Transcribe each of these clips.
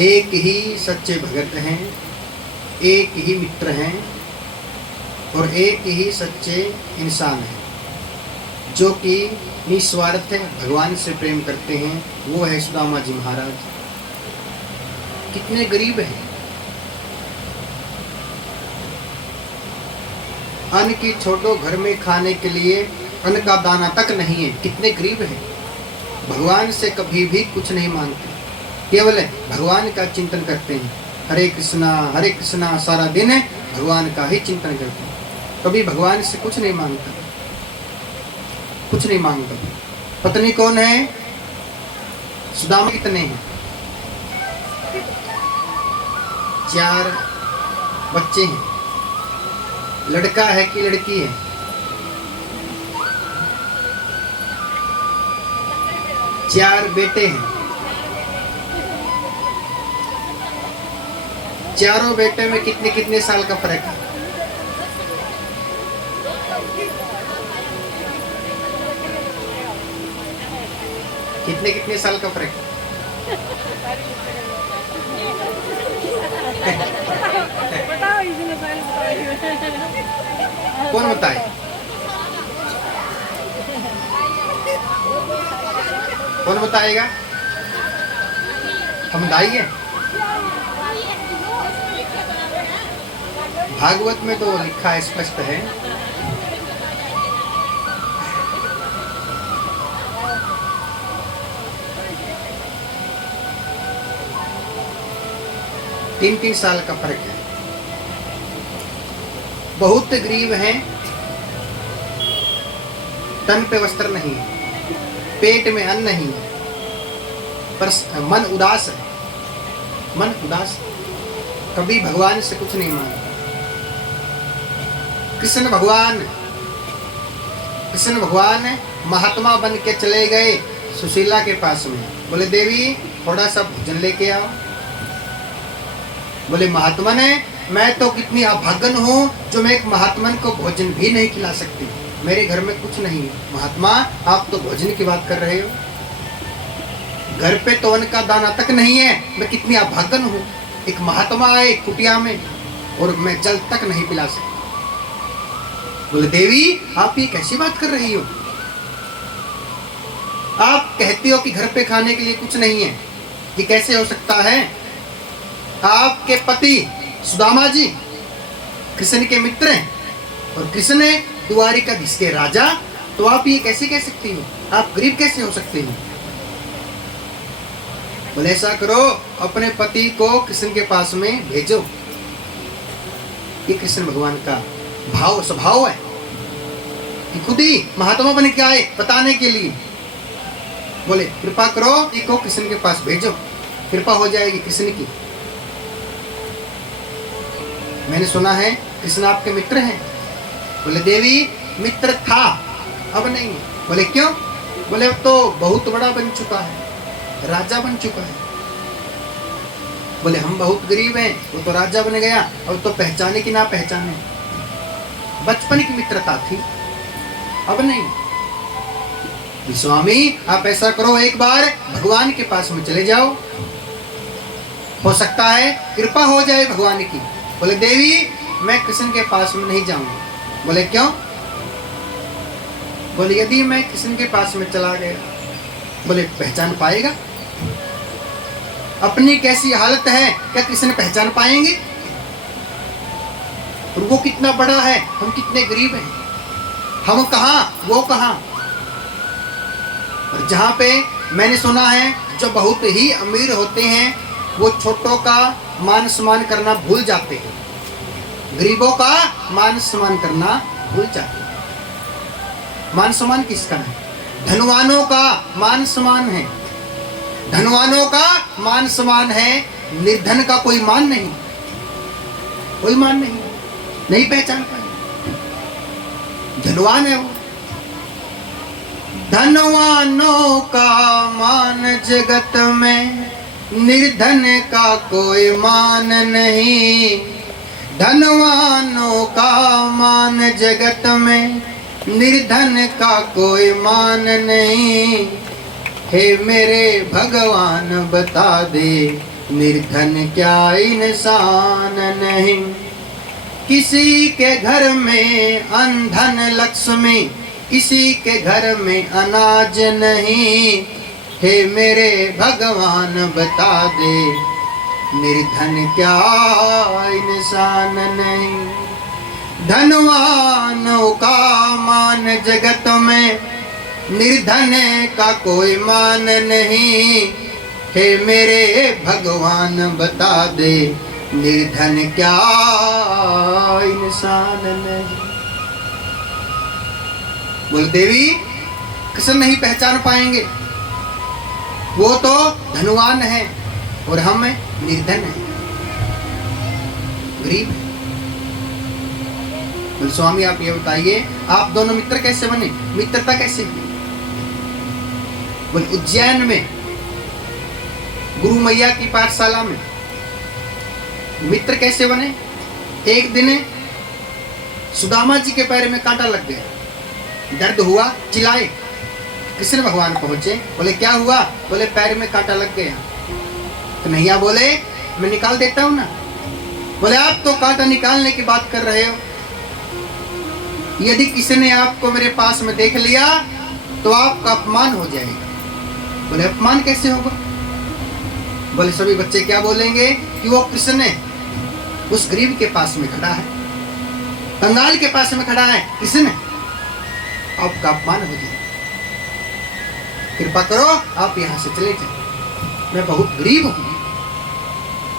एक ही सच्चे भगत हैं, एक ही मित्र हैं और एक ही सच्चे इंसान हैं जो कि निस्वार्थ भगवान से प्रेम करते हैं। वो है सुदामा जी महाराज। कितने गरीब हैं, अन्न की छोड़ो घर में खाने के लिए अन्न का दाना तक नहीं है। कितने गरीब हैं, भगवान से कभी भी कुछ नहीं मांगते, केवल भगवान का चिंतन करते हैं। हरे कृष्णा सारा दिन है भगवान का ही चिंतन करते हैं, कभी भगवान से कुछ नहीं मांगता, कुछ नहीं मांगता। पत्नी कौन है? सुदामा कितने हैं? 4 बच्चे हैं। लड़का है कि लड़की है? चार बेटे हैं। चारों बेटे में कितने कितने साल का फर्क है? कितने कितने साल का फर्क है? कौन बताए? कौन बताएगा? हम दाई हैं। भागवत में तो लिखा है, स्पष्ट है। तीन साल का फर्क है। बहुत गरीब हैं, तन पे वस्त्र नहीं है, पेट में अन्न नहीं है, पर मन उदास है। मन उदास, कभी भगवान से कुछ नहीं मांगा। कृष्ण भगवान महात्मा बन के चले गए सुशीला के पास में। बोले देवी थोड़ा सा भोजन लेके आओ। बोले महात्मा ने, मैं तो कितनी अभागन हूँ जो मैं एक महात्मा को भोजन भी नहीं खिला सकती, मेरे घर में कुछ नहीं है। महात्मा आप तो भोजन की बात कर रहे हो, घर पे तो अन्न का दाना तक नहीं है, मैं कितनी अभागन हूँ। एक महात्मा है कुटिया में और मैं जल तक नहीं पिला सकती। बोले देवी आप ये कैसी बात कर रही हो? आप कहती हो कि घर पे खाने के लिए कुछ नहीं है, ये कैसे हो सकता है? आपके पति सुदामा जी कृष्ण के मित्र हैं और कृष्ण है द्वारिकाधीश के राजा, तो आप ये कैसे कह सकती हो? आप गरीब कैसे हो सकते हो? बोले ऐसा करो, अपने पति को कृष्ण के पास में भेजो। ये कृष्ण भगवान का भाव स्वभाव है कि खुद ही महात्मा बन के आए बताने के लिए। बोले कृपा करो, को कृष्ण के पास भेजो, कृपा हो जाएगी कृष्ण की। मैंने सुना है कृष्ण आपके मित्र हैं। बोले देवी मित्र था, अब नहीं। बोले क्यों? बोले अब तो बहुत बड़ा बन चुका है, राजा बन चुका है। बोले हम बहुत गरीब हैं, वो तो राजा बन गया, अब तो पहचाने की ना पहचाने। बचपन की मित्रता थी, अब नहीं। स्वामी आप ऐसा करो, एक बार भगवान के पास में चले जाओ, हो सकता है कृपा हो जाए भगवान की। बोले देवी मैं कृष्ण के पास में नहीं जाऊंगा। बोले क्यों? बोले यदि मैं कृष्ण के पास में चला गया, बोले पहचान पाएगा? अपनी कैसी हालत है, क्या कृष्ण पहचान पाएंगे? और वो कितना बड़ा है, हम कितने गरीब हैं, हम कहाँ वो कहाँ। और जहाँ पे मैंने सुना है जो बहुत ही अमीर होते हैं वो छोटों का मान सम्मान करना भूल जाते हैं, गरीबों का मान सम्मान करना भूल जाते हैं। मान सम्मान किसका है? धनवानों का मान सम्मान है, धनवानों का मान सम्मान है, निर्धन का कोई मान नहीं, कोई मान नहीं, नहीं पहचान पाए। धनवान है वो। धनवानों का मान जगत में, निर्धन का कोई मान नहीं। धनवानों का मान जगत में, निर्धन का कोई मान नहीं। हे मेरे भगवान बता दे, निर्धन क्या इंसान नहीं, किसी के घर में अंधन लक्ष्मी, किसी के घर में अनाज नहीं। हे मेरे भगवान बता दे, निर्धन क्या इंसान नहीं। धनवानों का मान जगत में, निर्धन का कोई मान नहीं। हे मेरे भगवान बता दे, निर्धन क्या इंसान नहीं। बोल देवी, कृष्ण नहीं पहचान पाएंगे, वो तो धनवान है और हम निर्धन हैं, गरीब हैं। बोले स्वामी आप ये बताइए, आप दोनों मित्र कैसे बने, मित्रता कैसे हुई? बोले उज्जैन में गुरु मैया की पाठशाला में मित्र कैसे बने? एक दिन सुदामा जी के पैर में कांटा लग गया, दर्द हुआ, चिल्लाए, कृष्ण भगवान पहुंचे, बोले क्या हुआ? बोले पैर में कांटा लग गया। कन्हैया बोले मैं निकाल देता हूं ना। बोले आप तो कांटा निकालने की बात कर रहे हो, यदि किसी ने आपको मेरे पास में देख लिया तो आपका अपमान हो जाएगा। बोले अपमान कैसे होगा? बोले सभी बच्चे क्या बोलेंगे कि वो कृष्ण उस गरीब के पास में खड़ा है, कंगाल के पास में खड़ा है, कृष्ण आपका अपमान हो जाए, कृपा करो आप यहाँ से चले जाए, मैं बहुत गरीब हूँ।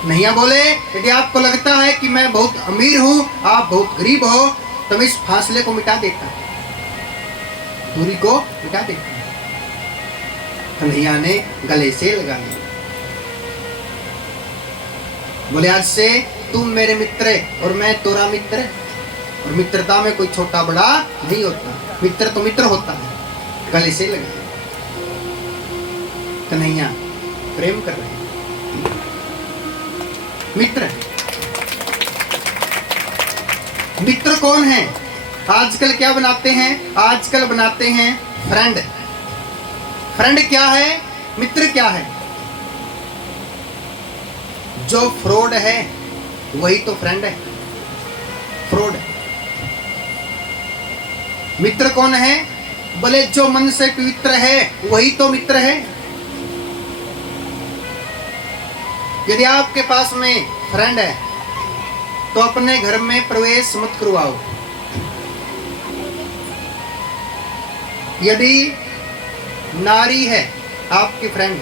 नैया बोले यदि आपको लगता है कि मैं बहुत अमीर हूँ, आप बहुत गरीब हो, तो मैं इस फासले को मिटा देता, दूरी को मिटा देता। कन्हैया ने गले से लगा लिया। बोले आज से तुम मेरे मित्र है और मैं तोरा मित्र है, और मित्रता में कोई छोटा बड़ा नहीं होता, मित्र तो मित्र होता है। गले से लगा। कन्हैया प्रेम कर रहे हैं, मित्र है। मित्र कौन है? आजकल क्या बनाते हैं? आजकल बनाते हैं फ्रेंड। फ्रेंड क्या है? मित्र क्या है? जो फ्रॉड है वही तो फ्रेंड है, फ्रॉड। मित्र कौन है? बोले जो मन से पवित्र है वही तो मित्र है। यदि आपके पास में फ्रेंड है तो अपने घर में प्रवेश मत करवाओ। यदि नारी है आपकी फ्रेंड,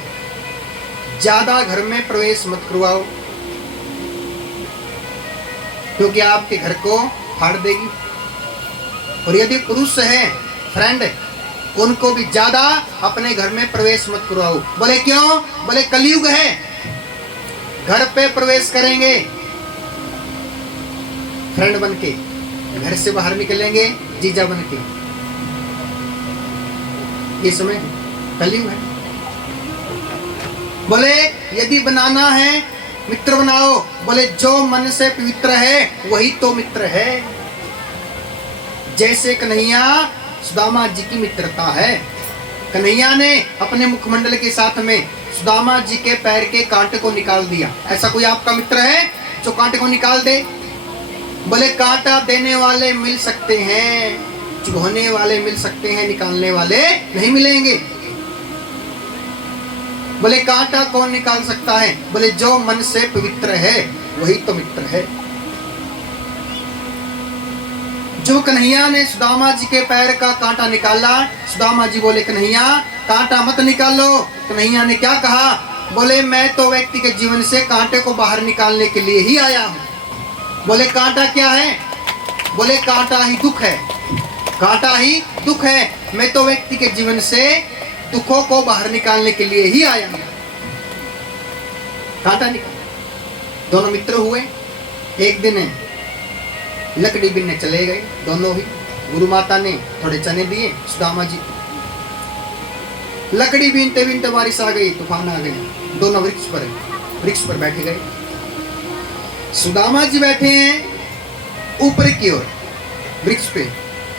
ज्यादा घर में प्रवेश मत करवाओ, क्योंकि आपके घर को फाड़ देगी। और यदि पुरुष है फ्रेंड, उनको भी ज्यादा अपने घर में प्रवेश मत करवाओ। बोले क्यों? बोले कलयुग है, घर पे प्रवेश करेंगे फ्रेंड बन के, घर से बाहर निकलेंगे जीजा बन के। ये समय कलयुग है। बोले यदि बनाना है मित्र बनाओ, बोले जो मन से पवित्र है वही तो मित्र है। जैसे कन्हैया सुदामा जी की मित्रता है, कन्हैया ने अपने मुखमंडल के साथ में सुदामा जी के पैर के कांटे को निकाल दिया। ऐसा कोई आपका मित्र है जो कांटे को निकाल दे? बोले कांटा देने वाले मिल सकते हैं, चुभोने वाले मिल सकते हैं, निकालने वाले नहीं मिलेंगे। बोले कांटा कौन निकाल सकता है? बोले जो मन से पवित्र है वही तो मित्र है। जो कन्हैया ने सुदामा जी के पैर का कांटा निकाला, सुदामा जी बोले कन्हैया कांटा मत निकालो। कन्हैया ने क्या कहा? बोले मैं तो व्यक्ति के जीवन से कांटे को बाहर निकालने के लिए ही आया हूं। बोले कांटा क्या है? बोले कांटा ही दुख है, कांटा ही दुख है। मैं तो व्यक्ति के जीवन से दुखों को बाहर निकालने के लिए ही आया हूं। कांटा निकाला। दोनों मित्र हुए। एक दिन लकड़ी बीनने चले गए दोनों ही। गुरु माता ने थोड़े चने दिए सुदामा जी को। लकड़ी बीनते बीनते बारिश आ गई, तूफान आ गया। दोनों वृक्ष पर बैठ गए। सुदामा जी बैठे हैं ऊपर की ओर वृक्ष पे,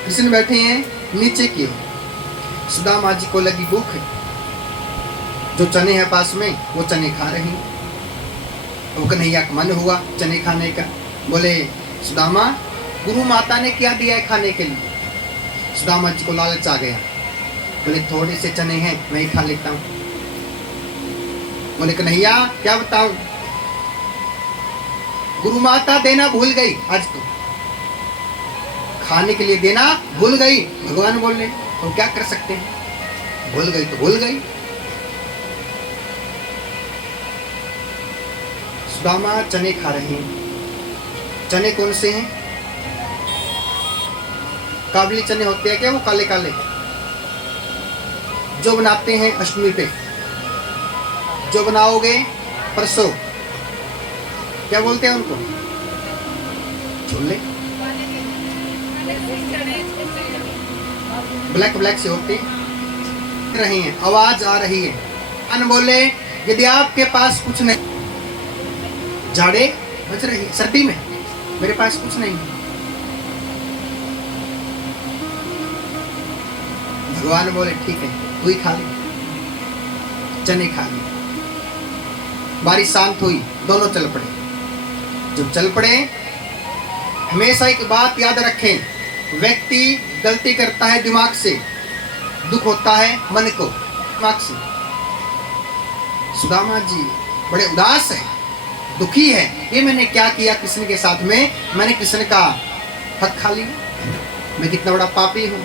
कृष्ण बैठे हैं नीचे की ओर। सुदामा जी को लगी भूख, जो चने हैं पास में वो चने खा रहे हैं। वो कन्हैया का मन हुआ चने खाने का। बोले सुदामा, गुरु माता ने क्या दिया है खाने के लिए? सुदामा जी को लालच आ गया। बोले थोड़े से चने हैं, मैं ही खा लेता हूं। बोले कन्हैया क्या बताऊं, गुरु माता देना भूल गई, आज तो खाने के लिए देना भूल गई। भगवान बोले तो क्या कर सकते हैं, भूल गई तो भूल गई। सुदामा चने खा रहे हैं। चने कौन से हैं? काबली चने होते हैं क्या, वो काले काले जो बनाते हैं अष्टमी पे, जो बनाओगे परसों, क्या बोलते हैं उनको? छोले, ब्लैक ब्लैक से होते रही हैं। आवाज आ रही है। अन बोले यदि आपके पास कुछ नहीं, जाड़े बच रही है, सर्दी में मेरे पास कुछ नहीं। भगवान बोले ठीक है, तू ही खा ले। चने खा ले। बारिश शांत हुई, दोनों चल पड़े। जब चल पड़े, हमेशा एक बात याद रखें, व्यक्ति गलती करता है दिमाग से, दुख होता है मन को दिमाग से। सुदामा जी बड़े उदास है, दुखी है। ये मैंने क्या किया कृष्ण के साथ में? मैंने कृष्ण का हक खा लिया, मैं कितना बड़ा पापी हूं।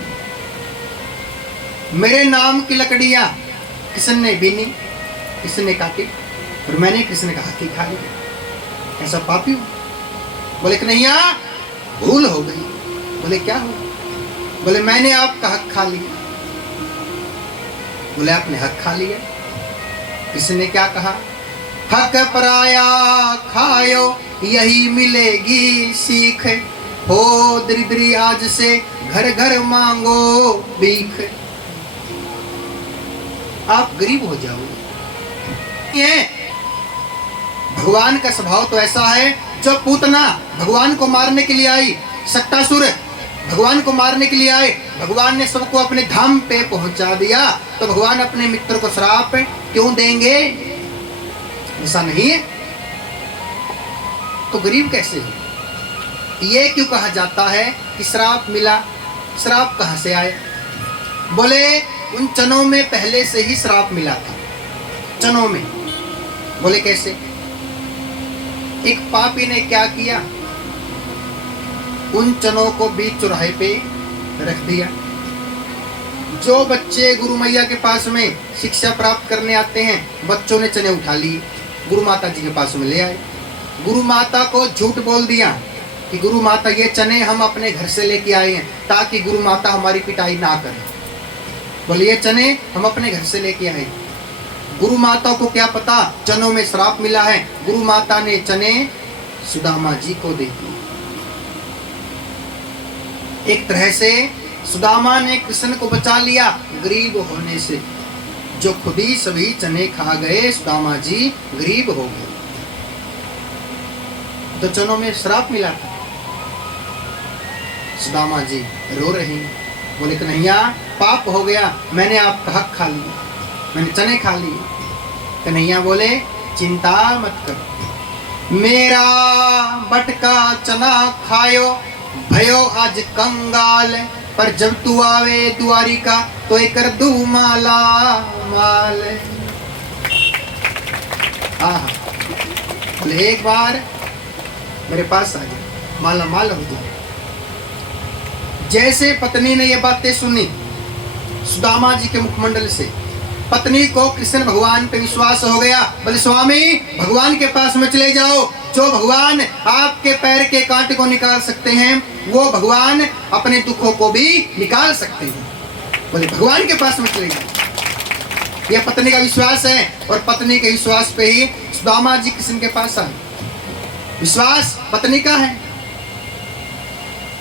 मेरे नाम की लकड़ियां कृष्ण ने बीनी, कृष्ण ने काटी, और मैंने कृष्ण का हक ही खा लिया, ऐसा पापी हूं। बोले कन्हैया भूल हो गई। बोले क्या हो? बोले मैंने आपका हक खा लिया। बोले आपने हक खा लिया? कृष्ण ने क्या कहा? हक पराया खायो यही मिलेगी सीख, हो दरिद्री आज से घर घर मांगो भीख। आप गरीब हो जाओगे। ये भगवान का स्वभाव तो ऐसा है, जो पूतना भगवान को मारने के लिए आई, सक्टासुर भगवान को मारने के लिए आए, भगवान ने सबको अपने धाम पे पहुंचा दिया, तो भगवान अपने मित्र को श्राप क्यों देंगे? ऐसा नहीं है। तो गरीब कैसे है? ये क्यों कहा जाता है कि श्राप मिला? श्राप कहां से आया? बोले उन चनों में पहले से ही श्राप मिला था, चनों में। बोले कैसे? एक पापी ने क्या किया, उन चनों को बीच चौराहे पे रख दिया। जो बच्चे गुरु मैया के पास में शिक्षा प्राप्त करने आते हैं, बच्चों ने चने उठा लिए, गुरु माता जी के पास में ले आए। गुरु माता को झूठ बोल दिया कि गुरु माता ये चने हम अपने घर से लेके आए हैं, ताकि गुरु माता हमारी पिटाई ना करे। बोले ये चने हम अपने घर से लेके आए। गुरु माता को क्या पता चनों में श्राप मिला है। गुरु माता ने चने सुदामा जी को दे दिए। एक तरह से सुदामा ने कृष्ण को बचा लिया गरीब होने से। जो खुद ही सभी चने खा गए, सुदामा जी गरीब हो गए। तो चनों में श्राप मिला था। सुदामा जी रो रहे हैं। बोले कन्हैया पाप हो गया, मैंने आपका हक खा लिया, मैंने चने खा लिए। कन्हैया बोले चिंता मत कर, मेरा बटका चना खायो भयो आज कंगाल, पर जब तू आवे द्वारिका तो एक कर दू माला माल। बोले एक बार मेरे पास आ जा, माला माल हो जाए। जैसे पत्नी ने ये बातें सुनी सुदामा जी के मुखमंडल से, पत्नी को कृष्ण भगवान पे विश्वास हो गया। बोले स्वामी भगवान के पास में चले जाओ, जो भगवान आपके पैर के कांटे को निकाल सकते हैं, वो भगवान अपने दुखों को भी निकाल सकते हैं। बोले भगवान के पास में चले जाओ। यह पत्नी का विश्वास है, और पत्नी के विश्वास पे ही सुदामा जी कृष्ण के पास आए। विश्वास पत्नी का है।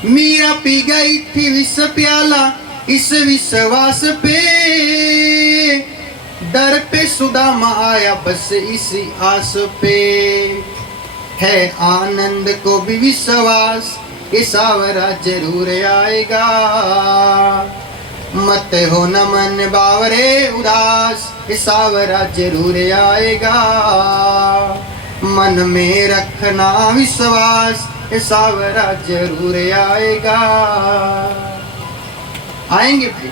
मीरा पी गई थी विष प्याला, इस विश्वास पे दर पे सुदामा आया बस इसी आस पे। है आनंद को भी विश्वास, ये सावरा जरूर आएगा। मत हो न मन बावरे उदास, ये सावरा जरूर आएगा। मन में रखना विश्वास, सावरा जरूर आएगा। आएंगे भाई।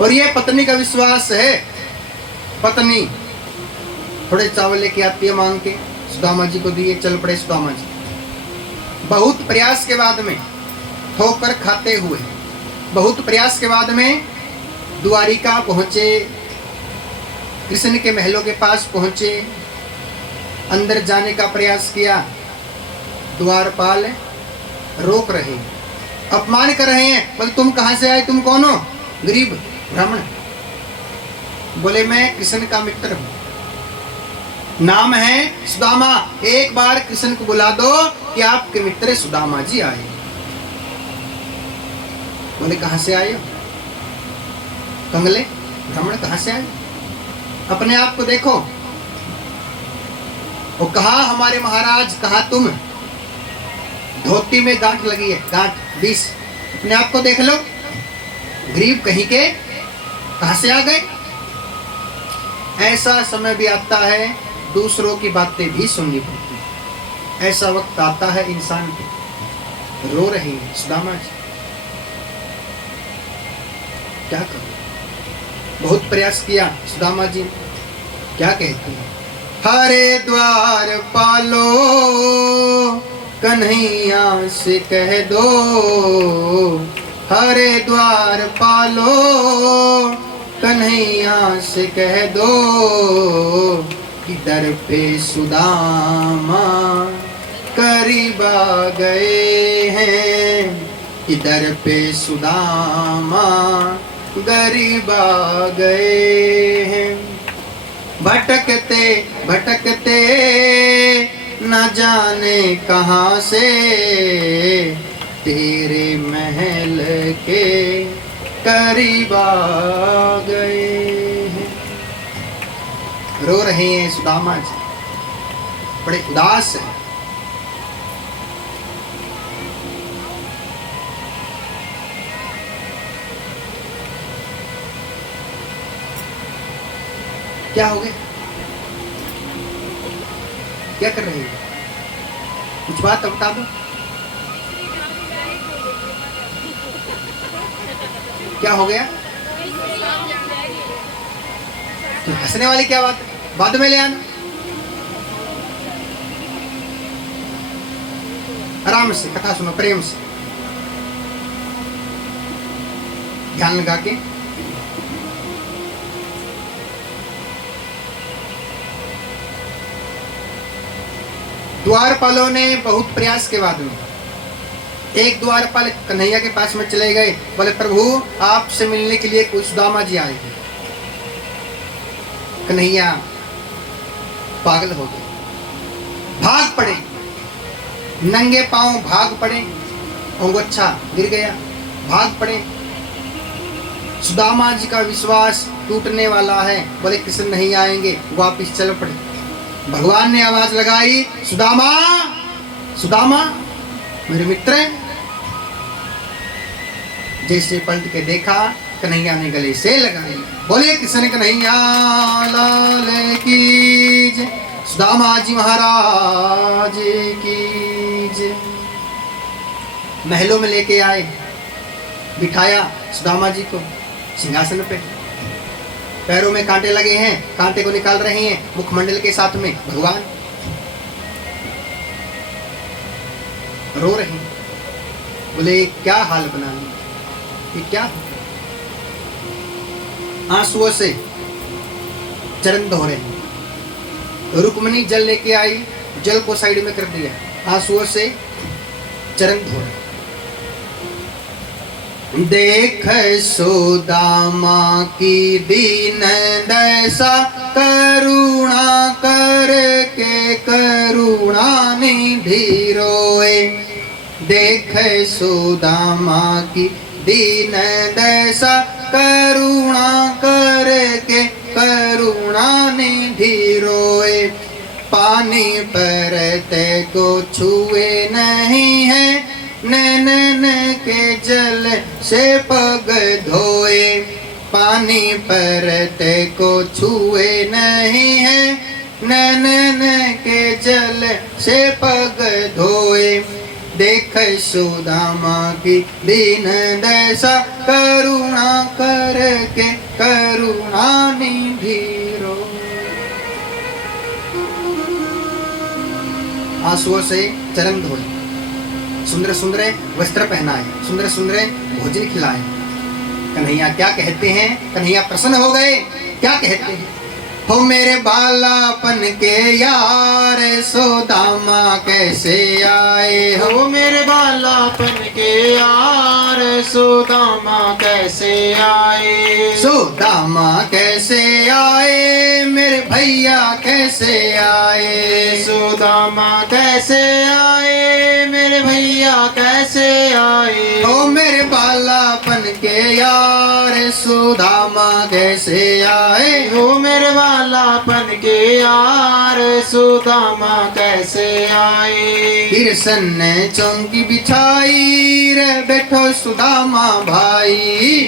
और ये पत्नी का विश्वास है। पत्नी थोड़े चावल लेके आती है मांग के, सुदामा जी को दिए, चल पड़े सुदामा जी। बहुत प्रयास के बाद में, ठोकर खाते हुए, बहुत प्रयास के बाद में द्वारिका पहुंचे, कृष्ण के महलों के पास पहुंचे, अंदर जाने का प्रयास किया। द्वारपाल रोक रहे हैं, अपमान कर रहे हैं। बोले तुम कहां से आए, तुम कौन हो? गरीब ब्राह्मण। बोले मैं कृष्ण का मित्र हूं, नाम है सुदामा। एक बार कृष्ण को बुला दो कि आपके मित्र सुदामा जी आए। बोले कहां से आए हो? कंगले ब्राह्मण कहां से आए? अपने आप को देखो। वो कहा हमारे महाराज, कहा तुम, धोती में गांठ लगी है, गांठ 20। अपने आप को देख लो। गरीब कहीं के, कहां से आ गए? ऐसा समय भी आता है दूसरों की बातें भी सुननी पड़ती है। ऐसा वक्त आता है इंसान के। रो रही है सुदामा जी, क्या करूं? बहुत प्रयास किया सुदामा जी। क्या कहते हैं? हरे द्वार पालो कन्हैया से कह दो, हरे द्वार पालो कन्हैया से कह दो, कि दर पे सुदामा करीब आ गए हैं, कि दर पे सुदामा गरीब आ गए हैं। भटकते भटकते न जाने कहां से, तेरे महल के करीब आ गए हैं। रो रहे हैं सुदामा जी, बड़े उदास हैं। क्या हो गया? क्या कर रहे हैं? कुछ बात बता दो। क्या हो गया? तो हंसने वाली क्या बात है? बाद में ले आना, आराम से कथा सुनो, प्रेम से, ध्यान लगा के। द्वारपालों ने बहुत प्रयास के बाद में, एक द्वारपाल कन्हैया के पास में चले गए। बोले प्रभु आपसे मिलने के लिए कोई सुदामा जी आए हैं। कन्हैया पागल हो गए, भाग पड़े, नंगे पांव भाग पड़े, अंगोछा गिर गया, भाग पड़े। सुदामा जी का विश्वास टूटने वाला है। बोले कृष्ण नहीं आएंगे, वापिस चल पड़े। भगवान ने आवाज लगाई, सुदामा सुदामा मेरे मित्र। जैसे पलट के देखा, कन्हैया ने गले से लगा लिया। बोले कृष्ण कन्हैया लाल की जय, सुदामा जी महाराज की जय। महलों में लेके आए, बिठाया सुदामा जी को सिंहासन पे। पैरों में कांटे लगे हैं, कांटे को निकाल रहे हैं, मुखमंडल के साथ में भगवान रो रहे हैं। बोले क्या हाल बना लिया, ये क्या? आंसुओं से चरण धो रहे हैं। रुक्मणी जल लेके आई, जल को साइड में कर दिया, आंसुओं से चरण धो रहे। देख सुदामा की दीन दशा, करुणा करके करुणा निधि रोए। देख सुदामा की दीन दशा, करुणा करके करुणा निधि रोए। पानी परते को छुए नहीं है, नैनन के जल से पग धोए। पानी परते को छुए नहीं है, नैनन के जल से पग धोए, देख सुदामा की दीन दशा, करुणा करके करुणा निधि रोए। आंसुओं से चरण धोए, सुंदर सुंदर वस्त्र पहनाए, सुंदर सुंदर भोजन खिलाए। कन्हैया क्या कहते हैं? कन्हैया प्रसन्न हो गए। क्या कहते हैं? हो मेरे बालापन के यार, सुदामा कैसे आए। हो मेरे बालापन के यार, सुदामा कैसे आए। सुदामा कैसे आए, मेरे भैया कैसे आए। सुदामा कैसे आए, मेरे भैया कैसे आए। हो मेरे बालापन के यार, सुदामा कैसे आए। हो मेरे बालापन के यार, सुदामा कैसे आए। किरसन ने चौकी बिछाई, रे बैठो सुदामा भाई।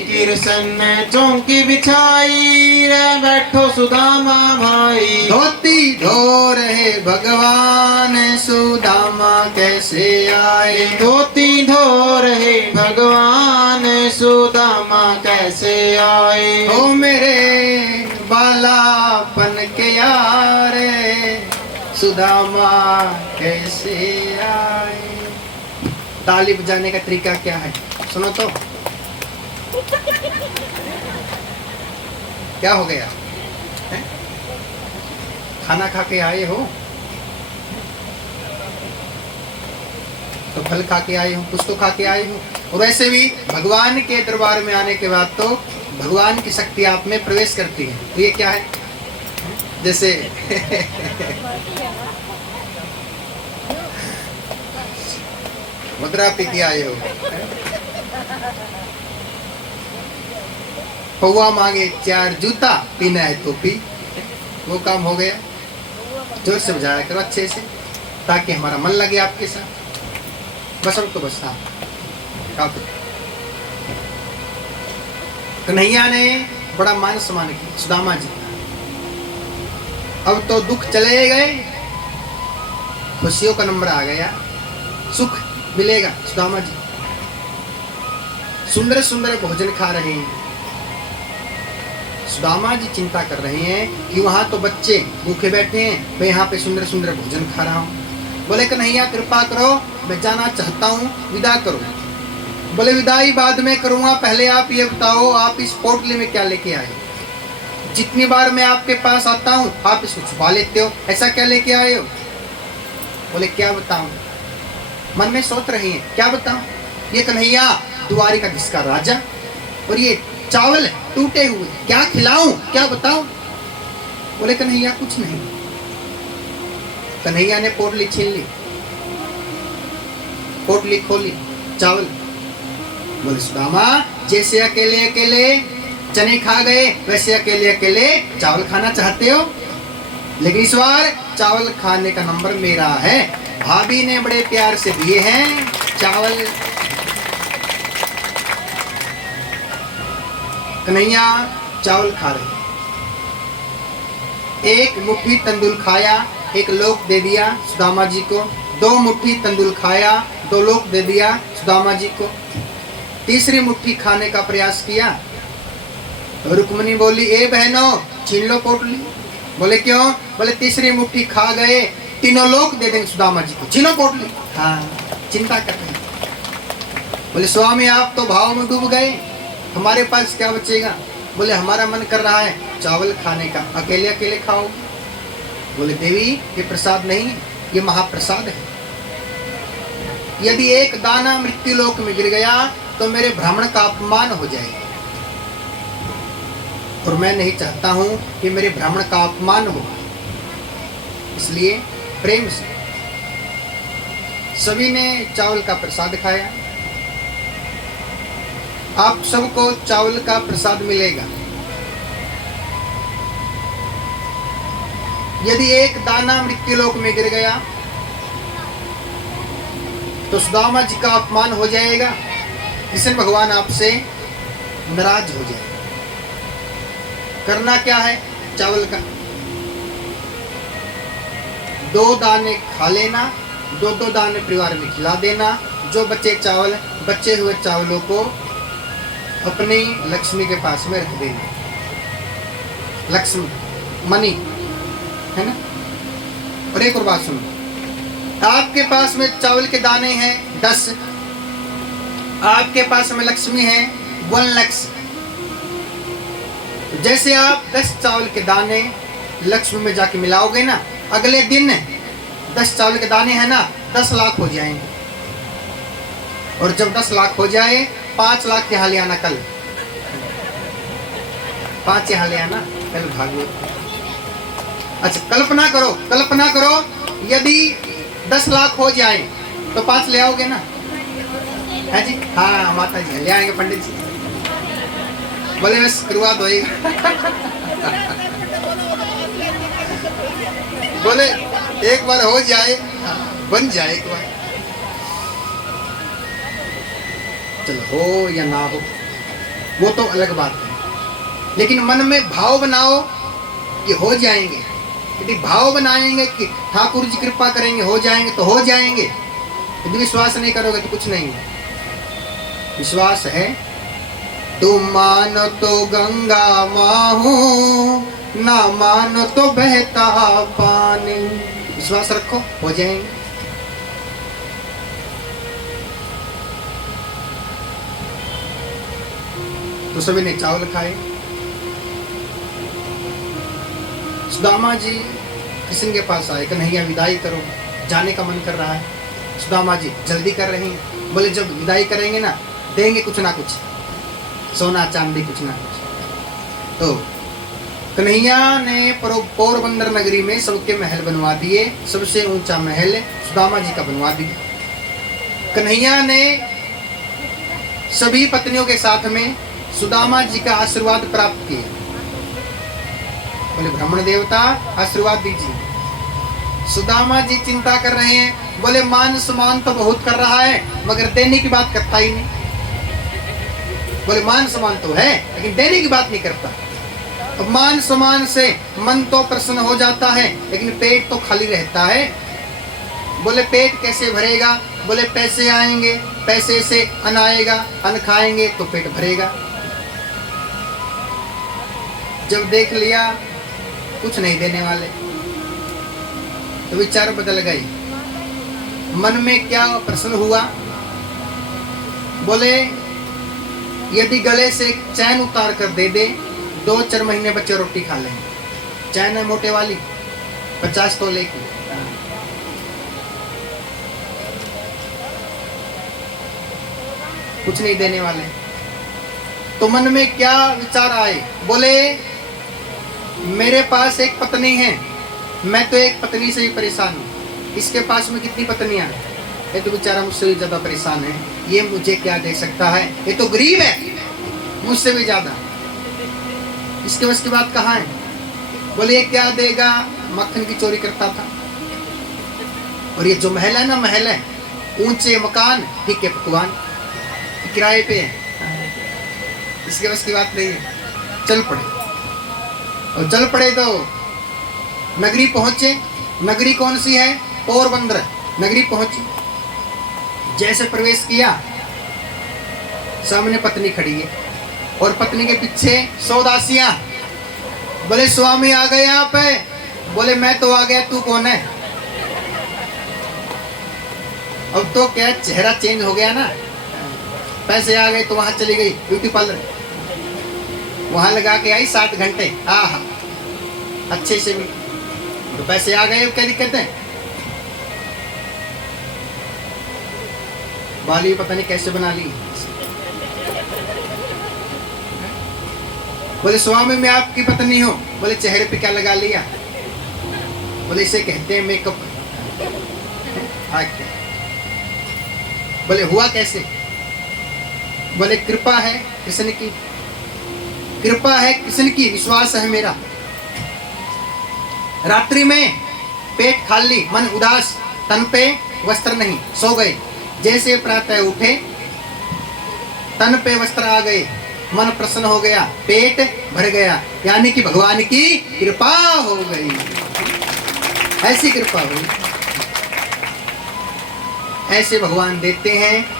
किरसन ने चौकी बिछाई, रे बैठो सुदामा भाई। धोती धो रहे भगवान, सुदामा कैसे आए। धोती धो रहे भगवान, सुदामा कैसे आए। हो मेरे बालापन के यार, सुदामा कैसे आए। ताली बजाने का तरीका क्या है? सुनो तो। क्या हो गया है? खाना खा के आए हो तो फल खा के आए हो, कुछ तो खा के आए हो। और वैसे भी भगवान के दरबार में आने के बाद तो भगवान की शक्ति आप में प्रवेश करती है। तो ये क्या है? जैसे मुद्रा पी के आए हो, पौवा मांगे 4 जूता, पीना है तो पी। वो काम हो गया। जोर से बजाया करो अच्छे से, ताकि हमारा मन लगे आपके साथ। बस अब तो बस काफी। कन्हैया ने बड़ा मान सम्मान किया सुदामा जी। अब तो दुख चले गए, खुशियों का नंबर आ गया, सुख मिलेगा। सुदामा जी सुंदर सुंदर भोजन खा रहे हैं। सुदामा जी चिंता कर रहे हैं कि वहां तो बच्चे भूखे बैठे हैं, मैं यहाँ पे सुंदर सुंदर भोजन खा रहा हूँ। बोले कन्हैया कृपा करो, मैं जाना चाहता हूँ, विदा करो। बोले विदाई बाद में करूँगा, पहले आप ये बताओ आप इस पोटली में क्या लेके आए। जितनी बार मैं आपके पास आता हूँ आप इसको छुपा लेते हो, ऐसा क्या लेके आए हो। बोले क्या बताऊं। मन में सोच रही हैं क्या बताऊं। ये कन्हैया द्वारिका जिसका राजा, और ये चावल टूटे हुए, क्या खिलाऊं क्या बताऊं। बोले कन्हैया कुछ नहीं। कन्हैया ने पोटली छीन ली, पोटली खोली, चावल। बोले सुदामा जैसे अकेले अकेले चने खा गए वैसे अकेले अकेले चावल खाना चाहते हो, लेकिन इस बार चावल खाने का नंबर मेरा है। भाभी ने बड़े प्यार से दिए हैं चावल। कन्हैया चावल खा रहे, एक मुट्ठी तंदूर खाया, एक लोक दे दिया सुदामा जी को। 2 मुट्ठी तंदूर खाया, 2 लोक दे दिया सुदामा जी को। तीसरी मुट्ठी खाने का प्रयास किया, रुक्मणी बोली ए बहनों छीन लो पोटली। बोले क्यों। बोले तीसरी मुट्ठी खा गए, 3 लोक दे देंगे सुदामा जी को, छीनो पोटली। हाँ चिंता कर रहे। बोले स्वामी आप तो भाव में डूब गए, हमारे पास क्या बचेगा। बोले हमारा मन कर रहा है चावल खाने का, अकेले अकेले खाओ। बोले देवी ये प्रसाद नहीं, ये महाप्रसाद है। यदि एक दाना मृत्यु लोक में गिर गया तो मेरे ब्राह्मण का अपमान हो जाएगा, और मैं नहीं चाहता हूं कि मेरे ब्राह्मण का अपमान हो। इसलिए प्रेम से सभी ने चावल का प्रसाद खाया। आप सबको चावल का प्रसाद मिलेगा। यदि एक दाना मृत्यु लोक में गिर गया तो सुदामा जी का अपमान हो जाएगा, कृष्ण भगवान आपसे नाराज हो जाएगा। करना क्या है चावल का। 2 दाने खा लेना, 2-2 दाने परिवार में खिला देना। जो बचे हुए चावलों को अपनी लक्ष्मी के पास में रख देना। लक्ष्मी मनी है ना। और एक और बात सुनो, आपके पास में चावल के दाने हैं 10, आपके पास में लक्ष्मी है 1 लाख। जैसे आप 10 चावल के दाने लक्ष्मी में जाके मिलाओगे ना, अगले दिन 10 चावल के दाने हैं ना 10 लाख हो जाएंगे। और जब 10 लाख हो जाए 5 लाख यहाँ ले आना, कल 5 यहाँ ले आना, कल भागवत। अच्छा कल्पना करो यदि 10 लाख हो जाए तो 5 ले आओगे ना, है जी? हाँ माता जी ले आएंगे, पंडित जी बोले बस शुरुआत होगी। बोले एक बार हो जाए, बन जाए एक बार, चलो हो या ना हो वो तो अलग बात है, लेकिन मन में भाव बनाओ कि हो जाएंगे। यदि भाव बनाएंगे कि ठाकुर जी कृपा करेंगे हो जाएंगे तो हो जाएंगे। यदि विश्वास नहीं करोगे तो कुछ नहीं है। विश्वास है, तुम मानो तो गंगा माहू, ना मानो तो बहता पानी। विश्वास रखो हो जाएंगे। तो सभी ने चावल खाए। सुदामा जी कृष्ण के पास आए, कन्हैया विदाई करो, जाने का मन कर रहा है। सुदामा जी जल्दी कर रहे हैं। बोले जब विदाई करेंगे ना देंगे कुछ ना कुछ, सोना चांदी कुछ ना कुछ। तो कन्हैया ने पोरबंदर नगरी में सबके महल बनवा दिए। सबसे ऊंचा महल सुदामा जी का बनवा दिया। कन्हैया ने सभी पत्नियों के साथ में सुदामा जी का आशीर्वाद प्राप्त किया। बोले ब्राह्मण देवता आशीर्वाद दीजिए। सुदामा जी चिंता कर रहे हैं। बोले मान सम्मान तो बहुत कर रहा है मगर देने की बात करता ही नहीं। बोले मान सम्मान तो है लेकिन देने की बात नहीं करता। अब मान सम्मान से मन तो प्रसन्न हो जाता है लेकिन पेट तो खाली रहता है। बोले पेट कैसे भरेगा? बोले पैसे आएंगे, पैसे से अन्न आएगा, अन्न खाएंगे तो पेट भरेगा। जब देख लिया कुछ नहीं देने वाले तो विचार बदल गई। मन में क्या प्रश्न हुआ? बोले यदि गले से चैन उतार कर दे दे 2-4 महीने बच्चे रोटी खा लेंगे। चैन है मोटे वाली 50 तोले की। कुछ नहीं देने वाले। तो मन में क्या विचार आए? बोले मेरे पास एक पत्नी है, मैं तो एक पत्नी से ही परेशान हूँ। इसके पास में कितनी पत्नियां हैं? ये तो बेचारा मुझसे भी ज्यादा परेशान है। ये मुझे क्या दे सकता है? ये तो गरीब है मुझसे भी ज्यादा। इसके बस की बात कहाँ है? बोले ये क्या देगा? मक्खन की चोरी करता था। और ये जो महल है ना, महल है, ऊंचे मकान, फीके पकवान, किराए पे है। इसके बस की बात नहीं है। चल पड़े और चल पड़े तो नगरी पहुंचे। नगरी कौन सी है? पोरबंदर नगरी पहुंची। जैसे प्रवेश किया सामने पत्नी खड़ी है और पत्नी के पीछे 100 दासियां। बोले स्वामी आ गए आप? बोले मैं तो आ गया, तू कौन है? अब तो क्या चेहरा चेंज हो गया ना। पैसे आ गए तो वहां चली गई ब्यूटी पार्लर, वहां लगा के आई 7 घंटे। आहा अच्छे से भी तो पैसे आ गए, क्या दिक्कत है? बाली पता नहीं कैसे बना ली। बोले स्वामी मैं आपकी पत्नी हूँ। बोले चेहरे पे क्या लगा लिया? बोले इसे कहते हैं मेकअप। बोले हुआ कैसे? बोले कृपा है कृष्ण की, कृपा है कृष्ण की, विश्वास है मेरा। रात्रि में पेट खाली, मन उदास, तन पे वस्त्र नहीं, सो गए। जैसे प्रातः उठे तन पे वस्त्र आ गए, मन प्रसन्न हो गया, पेट भर गया, यानी कि भगवान की कृपा हो गई। ऐसी कृपा हुई, ऐसे भगवान देते हैं